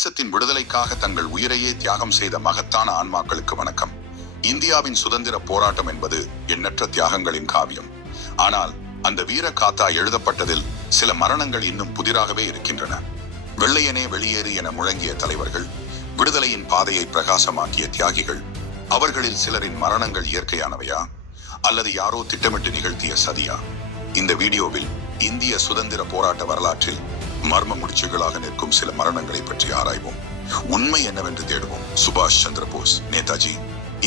தேசத்தின் விடுதலைக்காக தங்கள் உயிரையே தியாகம் செய்த மகத்தான ஆன்மாக்களுக்கு வணக்கம். இந்தியாவின் சுதந்திர போராட்டம் என்பது எண்ணற்ற தியாகங்களின் காவியம். ஆனால் அந்த வீர காத்தா எழுதப்பட்டதில் சில மரணங்கள் இன்னும் புதிராகவே இருக்கின்றன. வெள்ளையனே வெளியேறு என முழங்கிய தலைவர்கள், விடுதலையின் பாதையை பிரகாசமாக்கிய தியாகிகள், அவர்களில் சிலரின் மரணங்கள் இயற்கையானவையா அல்லது யாரோ திட்டமிட்டு நிகழ்த்திய சதியா? இந்த வீடியோவில் இந்திய சுதந்திர போராட்ட வரலாற்றில் மர்ம முடிச்சுகளாக நிற்கும் சில மரணங்களை பற்றி ஆராய்வோம். உண்மை என்னவென்று தேடுவோம். சுபாஷ் சந்திர போஸ், நேதாஜி,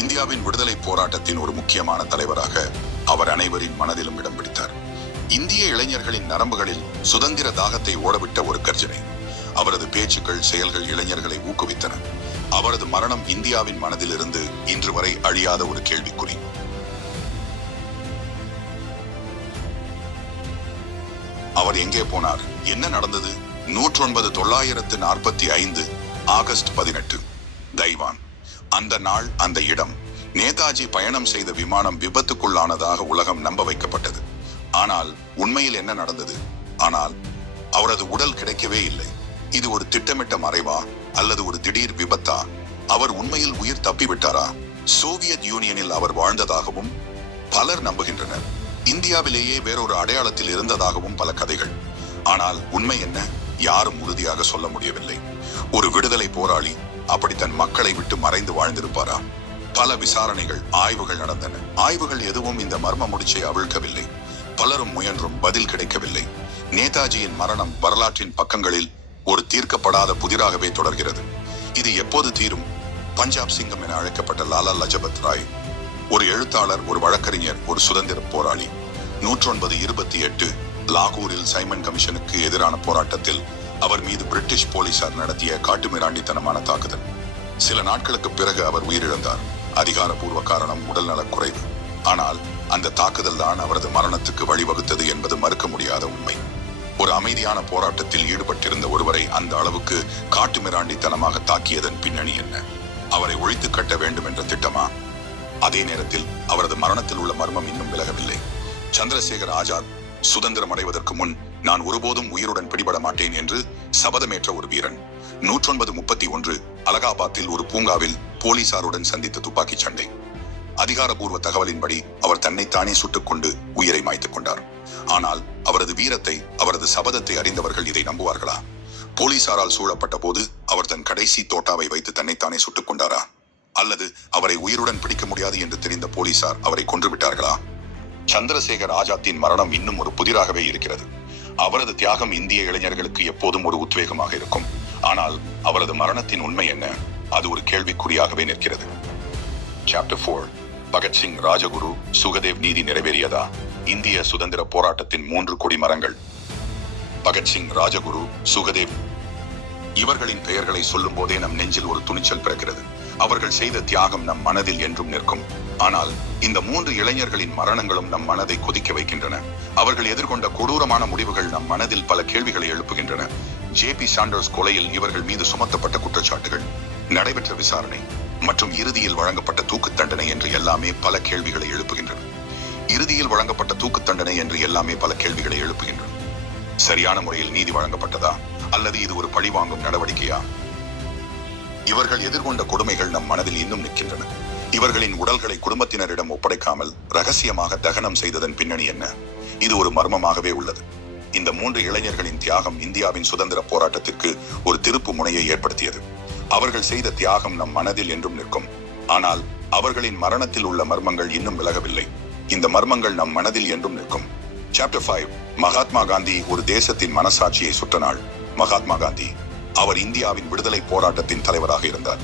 இந்தியாவின் விடுதலை போராட்டத்தின் ஒரு முக்கியமான தலைவராக அவர் அனைவரின் மனதிலும் இடம் பிடித்தார். இந்திய இளைஞர்களின் நரம்புகளில் சுதந்திர தாகத்தை ஓடவிட்ட ஒரு கர்ஜனை. அவரது பேச்சுக்கள், செயல்கள் இளைஞர்களை ஊக்குவித்தன. அவரது மரணம் இந்தியாவின் மனதிலிருந்து இன்று வரை அழியாத ஒரு கேள்விக்குறி. அவர் எங்கே போனார்? என்ன நடந்தது? 1945 ஆகஸ்ட் 18 தைவான். அந்த நாள், அந்த இடம். நேதாஜி பயணம் செய்த விமானம் விபத்துக்குள்ளானதாக உலகம் நம்ப வைக்கப்பட்டது. ஆனால் உண்மையில் என்ன நடந்தது? ஆனால் அவரது உடல் கிடைக்கவே இல்லை. இது ஒரு திட்டமிட்ட மறைவா அல்லது ஒரு திடீர் விபத்தா? அவர் உண்மையில் உயிர் தப்பிவிட்டாரா? சோவியத் யூனியனில் அவர் வாழ்ந்ததாகவும் பலர் நம்புகின்றனர். இந்தியாவிலேயே வேறொரு அடையாளத்தில் இருந்ததாகவும் பல கதைகள். ஆனால் உண்மை என்ன? யாரும் உறுதியாக சொல்ல முடியவில்லை. ஒரு விடுதலை போராளி அப்படி தன் மக்களை விட்டு மறைந்து வாழ்ந்திருப்பாரா? பல விசாரணைகள், ஆய்வுகள் நடந்தன. ஆய்வுகள் எதுவும் இந்த மர்ம முடிச்சை அவிழ்க்கவில்லை. பலரும் முயன்றும் பதில் கிடைக்கவில்லை. நேதாஜியின் மரணம் வரலாற்றின் பக்கங்களில் ஒரு தீர்க்கப்படாத புதிராகவே தொடர்கிறது. இது எப்போது தீரும்? பஞ்சாப் சிங்கம் என அழைக்கப்பட்ட லாலா லஜபத் ராய், ஒரு எழுத்தாளர், ஒரு வழக்கறிஞர், ஒரு சுதந்திர போராளி. 1928 லாகூரில் சைமன் கமிஷனுக்கு எதிரான போராட்டத்தில் அவர் மீது பிரிட்டிஷ் போலீசார் நடத்திய காட்டுமிராண்டித்தனமான தாக்குதல். சில நாட்களுக்கு பிறகு அவர் உயிரிழந்தார். அதிகாரப்பூர்வ காரணம் உடல்நலக் குறைவு. ஆனால் அந்த தாக்குதல் தான் அவரது மரணத்துக்கு வழிவகுத்தது என்பது மறுக்க முடியாத உண்மை. ஒரு அமைதியான போராட்டத்தில் ஈடுபட்டிருந்த ஒருவரை அந்த அளவுக்கு காட்டுமிராண்டித்தனமாக தாக்கியதன் பின்னணி என்ன? அவரை ஒழித்து கட்ட வேண்டும் என்ற திட்டமா? அதே நேரத்தில் அவரது மரணத்தில் உள்ள மர்மம் இன்னும் விலகவில்லை. சந்திரசேகர் ஆசாத் சுதந்திரம் அடைவதற்கு முன் நான் ஒருபோதும் உயிருடன் பிடிபட மாட்டேன் என்று சபதமேற்ற ஒரு வீரன். 1931 அலகாபாத்தில் ஒரு பூங்காவில் போலீசாருடன் சந்தித்த துப்பாக்கிச் சண்டை. அதிகாரப்பூர்வ தகவலின்படி அவர் தன்னைத்தானே சுட்டுக் கொண்டு உயிரை மாய்த்துக் கொண்டார். ஆனால் அவரது வீரத்தை, அவரது சபதத்தை அறிந்தவர்கள் இதை நம்புவார்களா? போலீசாரால் சூழப்பட்ட போது அவர் தன் கடைசி தோட்டாவை வைத்து தன்னைத்தானே சுட்டுக் கொண்டாரா? அல்லது அவரை உயிருடன் பிடிக்க முடியாது என்று தெரிந்த போலீசார் அவரை கொன்று விட்டார்களா? சந்திரசேகர் ஆசாத்தின் மரணம் இன்னும் ஒரு புதிராகவே இருக்கிறது. அவரது தியாகம் இந்திய இளைஞர்களுக்கு எப்போதும் ஒரு உத்வேகமாக இருக்கும். ஆனால் அவரது மரணத்தின் உண்மை என்ன? அது ஒரு கேள்விக்குறியாகவே நிற்கிறது. Chapter 4. பகத்சிங், ராஜகுரு, சுகதேவ் நீதி நிறைவேறியதா? இந்திய சுதந்திர போராட்டத்தின் 3 கொடிமரங்கள். பகத்சிங், ராஜகுரு, சுகதேவ், இவர்களின் பெயர்களை சொல்லும் போதே நம் நெஞ்சில் ஒரு துணிச்சல் பிறக்கிறது. அவர்கள் செய்த தியாகம் நம் மனதில் என்றும் நிற்கும். ஆனால் இந்த 3 இளைஞர்களின் மரணங்களும் நம் மனதை கொதிக்க வைக்கின்றன. அவர்கள் எதிர்கொண்ட கொடூரமான முடிவுகள் நம் மனதில் பல கேள்விகளை எழுப்புகின்றன. JP சாண்டர்ஸ் கொலையில் இவர்கள் மீது சுமத்தப்பட்ட குற்றச்சாட்டுகள், நடைபெற்ற விசாரணை மற்றும் இறுதியில் வழங்கப்பட்ட தூக்கு தண்டனை என்று எல்லாமே பல கேள்விகளை எழுப்புகின்றன. சரியான முறையில் நீதி வழங்கப்பட்டதா அல்லது இது ஒரு பழிவாங்கும் நடவடிக்கையா? இவர்கள் எதிர்கொண்ட கொடுமைகள் நம் மனதில் இன்னும் நிற்கின்றன. இவர்களின் உடல்களை குடும்பத்தினரிடம் ஒப்படைக்காமல் ரகசியமாக தகனம் செய்ததன் பின்னணி என்ன? இது ஒரு மர்மமாகவே உள்ளது. இந்த 3 இளைஞர்களின் தியாகம் இந்தியாவின் சுதந்திர போராட்டத்திற்கு ஒரு திருப்பு முனையை ஏற்படுத்தியது. அவர்கள் செய்த தியாகம் நம் மனதில் என்றும் நிற்கும். ஆனால் அவர்களின் மரணத்தில் உள்ள மர்மங்கள் இன்னும் விலகவில்லை. இந்த மர்மங்கள் நம் மனதில் என்றும் நிற்கும். Chapter 5. மகாத்மா காந்தி, ஒரு தேசத்தின் மனசாட்சியை சுட்ட நாள். மகாத்மா காந்தி, அவர் இந்தியாவின் விடுதலை போராட்டத்தின் தலைவராக இருந்தார்.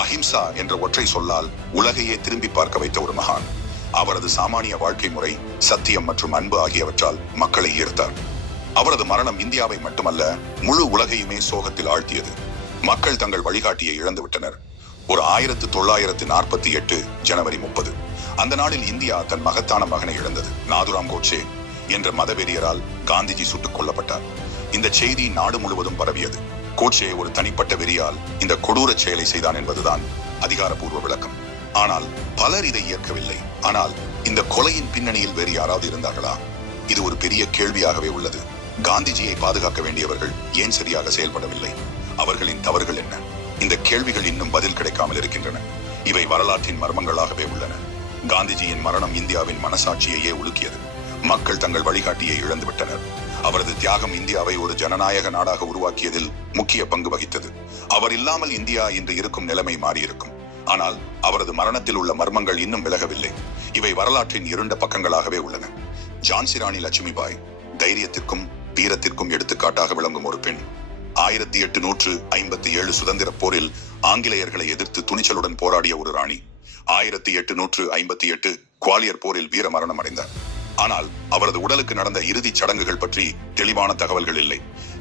அஹிம்சா என்ற ஒற்றை சொல்லால் உலகையே திரும்பி பார்க்க வைத்த ஒரு மகான். அவரது சாமானிய வாழ்க்கை முறை, சத்தியம் மற்றும் அன்பு ஆகியவற்றால் மக்களை ஈர்த்தார். அவரது மரணம் இந்தியாவை மட்டுமல்ல, முழு உலகையுமே சோகத்தில் ஆழ்த்தியது. மக்கள் தங்கள் வழிகாட்டியை இழந்து விட்டனர். ஒரு 1948 ஜனவரி 30 அந்த நாளில் இந்தியா தன் மகத்தான மகனை இழந்தது. நாதுராம் கோட்சே என்ற மதவெறியரால் காந்திஜி சுட்டுக் கொல்லப்பட்டார். இந்த செய்தி நாடு முழுவதும் பரவியது. கோட்சே ஒரு தனிப்பட்ட வெறியால் இந்த கொடூர செயலை செய்தான் என்பதுதான் அதிகாரப்பூர்வ விளக்கம். ஆனால் பலர் இதை ஏற்கவில்லை. ஆனால் இந்த கொலையின் பின்னணியில் வேறு யாராவது இருந்தார்களா? இது ஒரு பெரிய கேள்வியாகவே உள்ளது. காந்திஜியை பாதுகாக்க வேண்டியவர்கள் ஏன் சரியாக செயல்படவில்லை? அவர்களின் தவறுகள் என்ன? இந்த கேள்விகள் இன்னும் பதில் கிடைக்காமல் இருக்கின்றன. இவை வரலாற்றின் மர்மங்களாகவே உள்ளன. காந்திஜியின் மரணம் இந்தியாவின் மனசாட்சியையே உலுக்கியது. மக்கள் தங்கள் வழிகாட்டியை இழந்துவிட்டனர். அவரது தியாகம் இந்தியாவை ஒரு ஜனநாயக நாடாக உருவாக்கியதில் முக்கிய பங்கு வகித்தது. அவர் இல்லாமல் இந்தியா இன்று இருக்கும் நிலைமை மாறியிருக்கும். ஆனால் அவரது மரணத்தில் உள்ள மர்மங்கள் இன்னும் விலகவில்லை. இவை வரலாற்றின் இருண்ட பக்கங்களாகவே உள்ளன. ஜான்சி ராணி லட்சுமிபாய் தைரியத்திற்கும் வீரத்திற்கும் எடுத்துக்காட்டாக விளங்கும் ஒரு பெண். 1857 சுதந்திர போரில் ஆங்கிலேயர்களை எதிர்த்து துணிச்சலுடன் போராடிய ஒரு ராணி. 1858 குவாலியர் போரில் வீர மரணம் அடைந்தார். ஆனால் அவரது உடலுக்கு நடந்த இறுதிச் சடங்குகள் பற்றி தெளிவான தகவல்கள் இல்லை.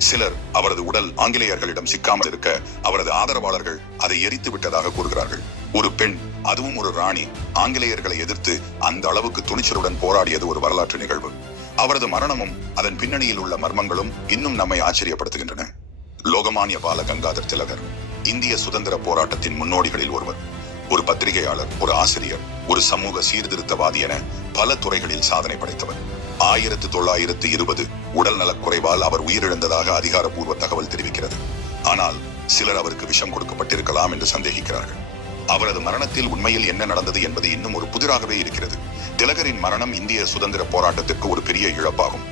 சிலர் அவரது உடல் ஆங்கிலேயர்களிடம் சிக்காமல் இருக்க அவரது ஆதரவாளர்கள் அதை எரித்து விட்டதாக கூறுகிறார்கள். ஒரு பெண், அதுவும் ஒரு ராணி, ஆங்கிலேயர்களை எதிர்த்து அந்த அளவுக்கு துணிச்சலுடன் போராடியது ஒரு வரலாற்று நிகழ்வு. அவரது மரணமும் அதன் பின்னணியில் உள்ள மர்மங்களும் இன்னும் நம்மை ஆச்சரியப்படுத்துகின்றன. லோகமானிய பால கங்காதர் திலகர் இந்திய சுதந்திர போராட்டத்தின் முன்னோடிகளில் ஒருவர். ஒரு பத்திரிகையாளர், ஒரு ஆசிரியர், ஒரு சமூக சீர்திருத்தவாதி என பல துறைகளில் சாதனை படைத்தவர். 1920 உடல் நலக் குறைவால் அவர் உயிரிழந்ததாக அதிகாரப்பூர்வ தகவல் தெரிவிக்கிறது. ஆனால் சிலர் அவருக்கு விஷம் கொடுக்கப்பட்டிருக்கலாம் என்று சந்தேகிக்கிறார்கள். அவரது மரணத்தில் உண்மையில் என்ன நடந்தது என்பது இன்னும் ஒரு புதிராகவே இருக்கிறது. திலகரின் மரணம் இந்திய சுதந்திர போராட்டத்திற்கு ஒரு பெரிய இழப்பாகும்.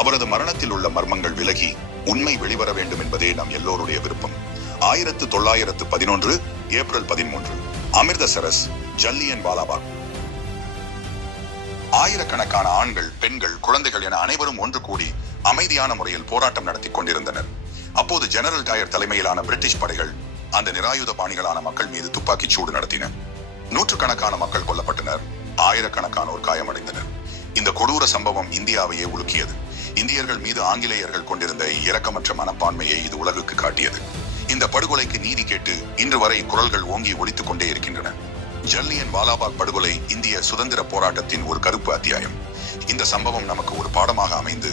அவரது மரணத்தில் உள்ள மர்மங்கள் விலகி உண்மை வெளிவர வேண்டும் என்பதே நம் எல்லோருடைய விருப்பம். 1911 ஏப்ரல் 13 அமிர்தசரஸ், ஜல்லியன் வாலாபாக். ஆயிரக்கணக்கான ஆண்கள், பெண்கள், குழந்தைகள் என அனைவரும் ஒன்று கூடி அமைதியான முறையில் போராட்டம் நடத்தி கொண்டிருந்தனர். அப்போது ஜெனரல் டயர் தலைமையிலான பிரிட்டிஷ் படைகள் அந்த நிராயுத பாணிகளான மக்கள் மீது துப்பாக்கிச் சூடு நடத்தின. நூற்றுக்கணக்கான மக்கள் கொல்லப்பட்டனர். ஆயிரக்கணக்கானோர் காயமடைந்தனர். இந்த கொடூர சம்பவம் இந்தியாவையே உலுக்கியது. இந்தியர்கள் மீது ஆங்கிலேயர்கள் கொண்டிருந்த இரக்கமற்ற மனப்பான்மையை இது உலகுக்கு காட்டியது. இந்த படுகொலைக்கு நீதி கேட்டு இன்று வரை குரல்கள் ஓங்கி ஒலித்துக் கொண்டே இருக்கின்றன. ஜல்லியன் வாலாபாக் படுகொலை இந்திய சுதந்திர போராட்டத்தின் ஒரு கருப்பு அத்தியாயம். இந்த சம்பவம் நமக்கு ஒரு பாடமாக அமைந்து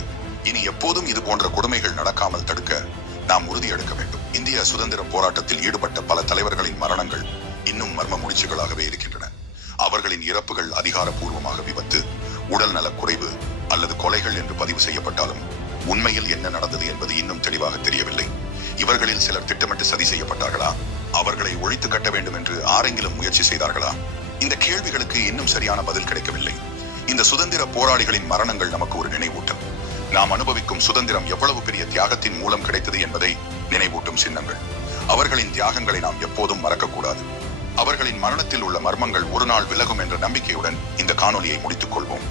இனி எப்போதும் இது போன்ற கொடுமைகள் நடக்காமல் தடுக்க நாம் உறுதி எடுக்க வேண்டும். இந்திய சுதந்திர போராட்டத்தில் ஈடுபட்ட பல தலைவர்களின் மரணங்கள் இன்னும் மர்ம முடிச்சுகளாகவே இருக்கின்றன. அவர்களின் இறப்புகள் அதிகாரப்பூர்வமாக விபத்து, உடல் நலக்குறைவு அல்லது கொலைகள் என்று பதிவு செய்யப்பட்டாலும் உண்மையில் என்ன நடந்தது என்பது இன்னும் தெளிவாக தெரியவில்லை. இவர்களில் சிலர் திட்டமிட்டு சதி செய்யப்பட்டார்களா? அவர்களை ஒழித்து கட்ட வேண்டும் என்று ஆரெங்கிலும் முயற்சி செய்தார்களா? இந்த கேள்விகளுக்கு இன்னும் சரியான பதில் கிடைக்கவில்லை. இந்த சுதந்திர போராளிகளின் மரணங்கள் நமக்கு ஒரு நினைவூட்டல். நாம் அனுபவிக்கும் சுதந்திரம் எவ்வளவு பெரிய தியாகத்தின் மூலம் கிடைத்தது என்பதை நினைவூட்டும் சின்னங்கள். அவர்களின் தியாகங்களை நாம் எப்போதும் மறக்கக்கூடாது. அவர்களின் மரணத்தில் உள்ள மர்மங்கள் ஒரு நாள் விலகும் என்ற நம்பிக்கையுடன் இந்த காணொலியை முடித்துக் கொள்வோம்.